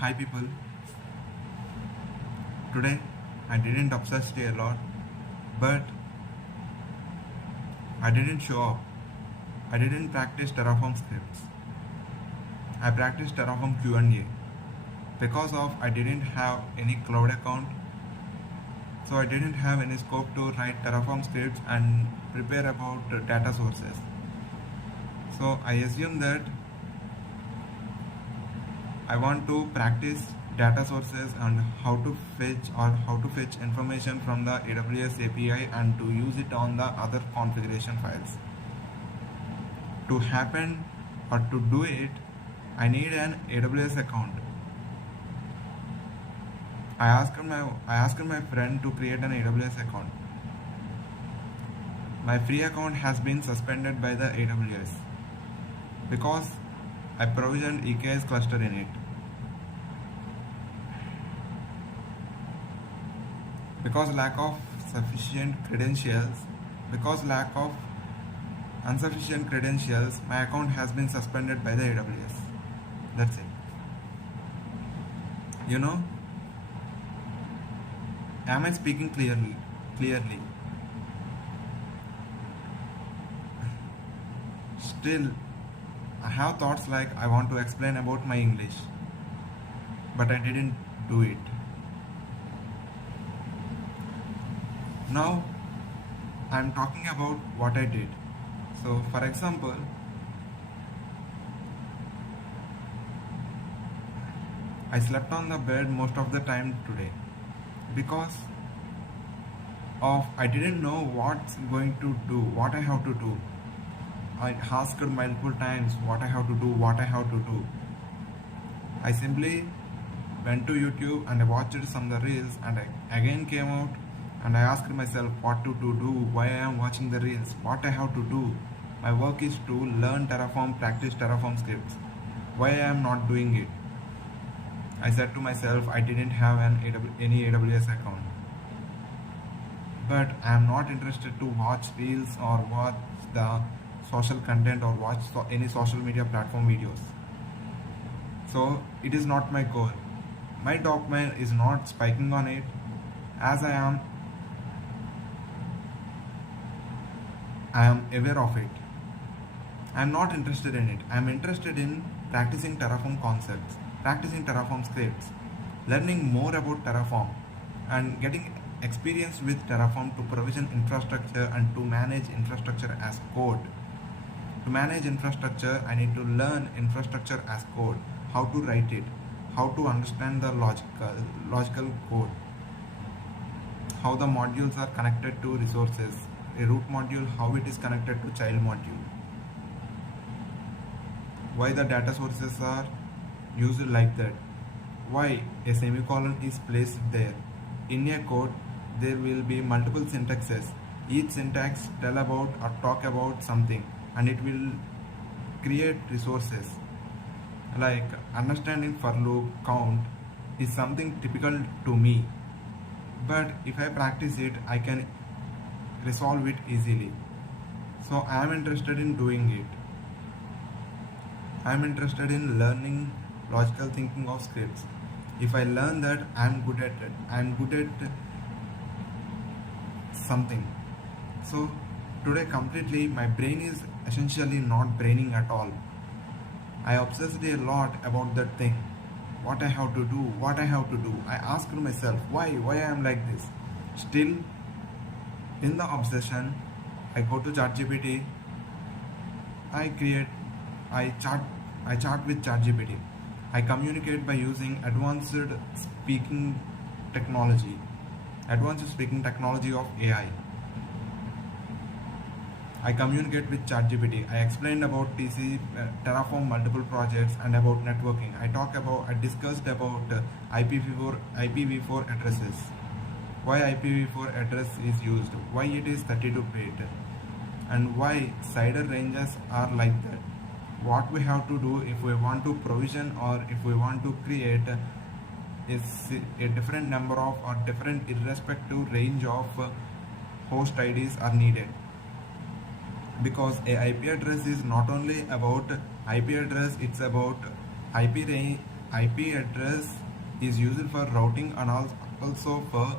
Hi people, today I didn't obsess a lot, but I didn't show up. I didn't practice Terraform scripts. I practiced Terraform Q&A because of I didn't have any cloud account, so I didn't have any scope to write Terraform scripts and prepare about data sources. So I assume that I want to practice data sources and how to fetch information from the AWS API and to use it on the other configuration files. To happen or to do it, I need an AWS account. I asked my friend to create an AWS account. My free account has been suspended by the AWS because I provisioned EKS cluster in it. Because lack of insufficient credentials, my account has been suspended by the AWS. That's it. Am I speaking clearly? Still, I have thoughts like I want to explain about my English, but I didn't do it. Now, I'm talking about what I did. So, for example, I slept on the bed most of the time today because of I didn't know what I have to do. I asked multiple times what I have to do. I simply went to YouTube and I watched some of the reels and I again came out and I asked myself what to do, why I am watching the reels, what I have to do. My work is to learn Terraform, practice Terraform scripts. Why I am not doing it? I said to myself I didn't have any AWS account. But I am not interested to watch reels or watch the social content or watch any social media platform videos. So it is not my goal. My dopamine is not spiking on it as I am aware of it. I am not interested in it. I am interested in practicing Terraform concepts, practicing Terraform scripts, learning more about Terraform and getting experience with Terraform to provision infrastructure and to manage infrastructure as code. To manage infrastructure, I need to learn infrastructure as code, how to write it, how to understand the logical code, how the modules are connected to resources, a root module, how it is connected to child module, why the data sources are used like that, why a semicolon is placed there. In a code, there will be multiple syntaxes. Each syntax tell about or talk about something and it will create resources. Like understanding for loop count is something typical to me, but if I practice it, I can resolve it easily. So I am interested in doing it. I am interested in learning logical thinking of scripts. If I learn that, I am good at it. I am good at something. So today completely my brain is essentially not braining at all. I obsessed a lot about that thing. What I have to do. I asked myself why I am like this. Still in the obsession, I go to ChatGPT. I chat with ChatGPT. I communicate by using advanced speaking technology of AI. I communicate with ChatGPT. I explained about Terraform multiple projects and about networking. I discussed about IPv4 addresses. Why IPv4 address is used, why it is 32-bit, and why CIDR ranges are like that. What we have to do if we want to provision or if we want to create a different number of or different irrespective range of host IDs are needed. Because a IP address is not only about IP address, it's about IP range, IP address is used for routing and also for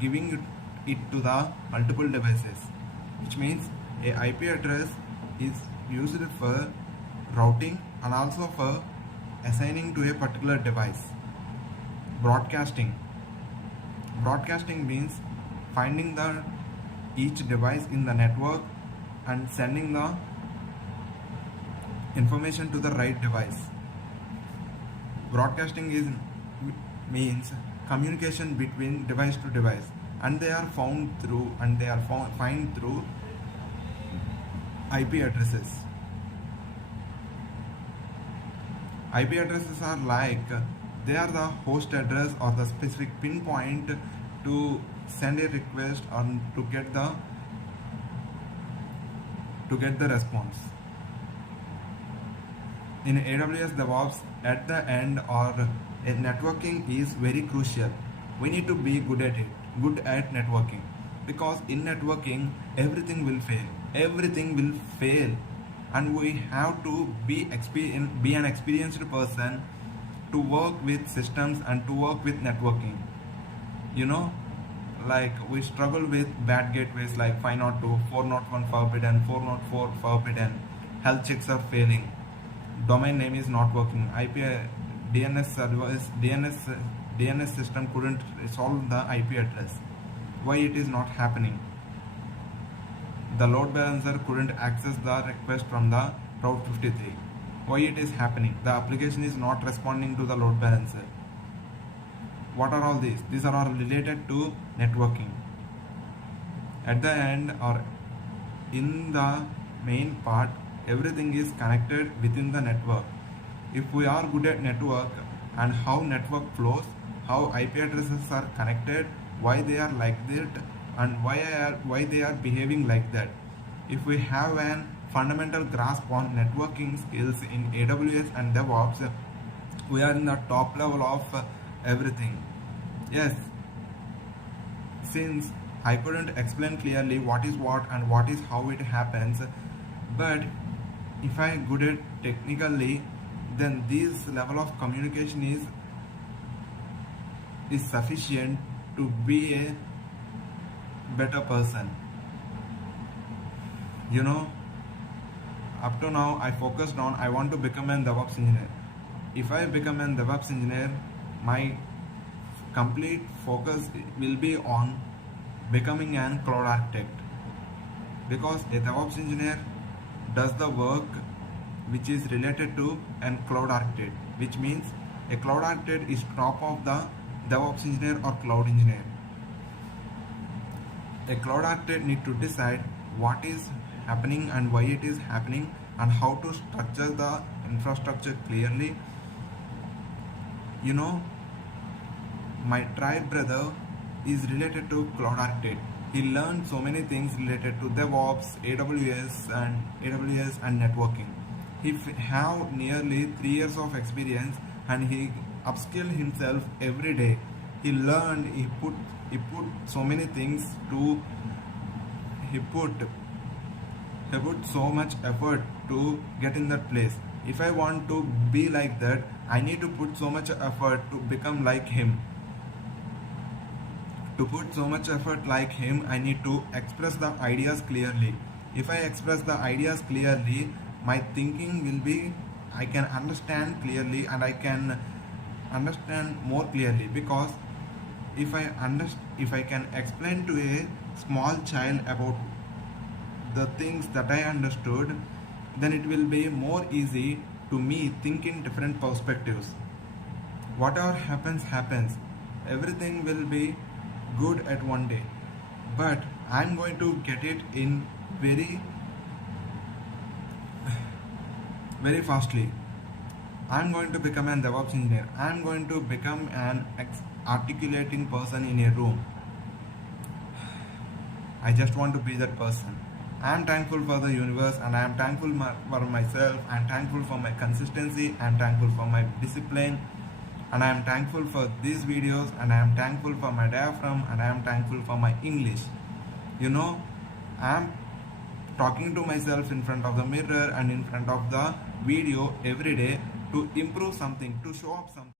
giving it to the multiple devices, which means a IP address is used for routing and also for assigning to a particular device. Broadcasting means finding the each device in the network and sending the information to the right device. Broadcasting means communication between device to device, and they are found through IP addresses. IP addresses are like they are the host address or the specific pinpoint to send a request or to get the response. In AWS DevOps, at the end or networking is very crucial. We need to be good at networking, because in networking everything will fail, and we have to be an experienced person to work with systems and to work with networking. Like we struggle with bad gateways like 502, 401 forbidden, 404 forbidden, health checks are failing, domain name is not working, DNS service, DNS system couldn't solve the IP address. Why it is not happening? The load balancer couldn't access the request from the Route 53. Why it is happening? The application is not responding to the load balancer. What are all these? These are all related to networking. At the end or in the main part, everything is connected within the network. If we are good at network and how network flows, how IP addresses are connected, why they are like that, and why they are behaving like that. If we have an fundamental grasp on networking skills in AWS and DevOps, we are in the top level of everything. Yes, since I couldn't explain clearly what is what and what is how it happens, but if I good at technically, then this level of communication is sufficient to be a better person. Up to now I focused on I want to become an DevOps engineer. If I become an DevOps engineer, my complete focus will be on becoming an cloud architect, because a DevOps engineer does the work which is related to an cloud architect, which means a cloud architect is top of the DevOps engineer or cloud engineer. A cloud architect need to decide what is happening and why it is happening and how to structure the infrastructure clearly. My tribe brother is related to cloud architect. He learned so many things related to DevOps, AWS and networking. He have nearly 3 years of experience and he upskill himself every day. He learned, he put so many things to, he put so much effort to get in that place. If I want to be like that, I need to put so much effort to become like him. To put so much effort like him, I need to express the ideas clearly. If I express the ideas clearly, my thinking will be, I can understand clearly and I can understand more clearly, because if I can explain to a small child about the things that I understood, then it will be more easy to me think in different perspectives. Whatever happens, everything will be good at one day, but I'm going to get it in very fastly. I'm going to become an DevOps engineer. I'm going to become an articulating person in a room. I just want to be that person. I am thankful for the universe and I am thankful for myself. I am thankful for my consistency. I am thankful for my discipline. And I am thankful for these videos, and I am thankful for my diaphragm, and I am thankful for my English. I am talking to myself in front of the mirror and in front of the video every day, to improve something, to show up something.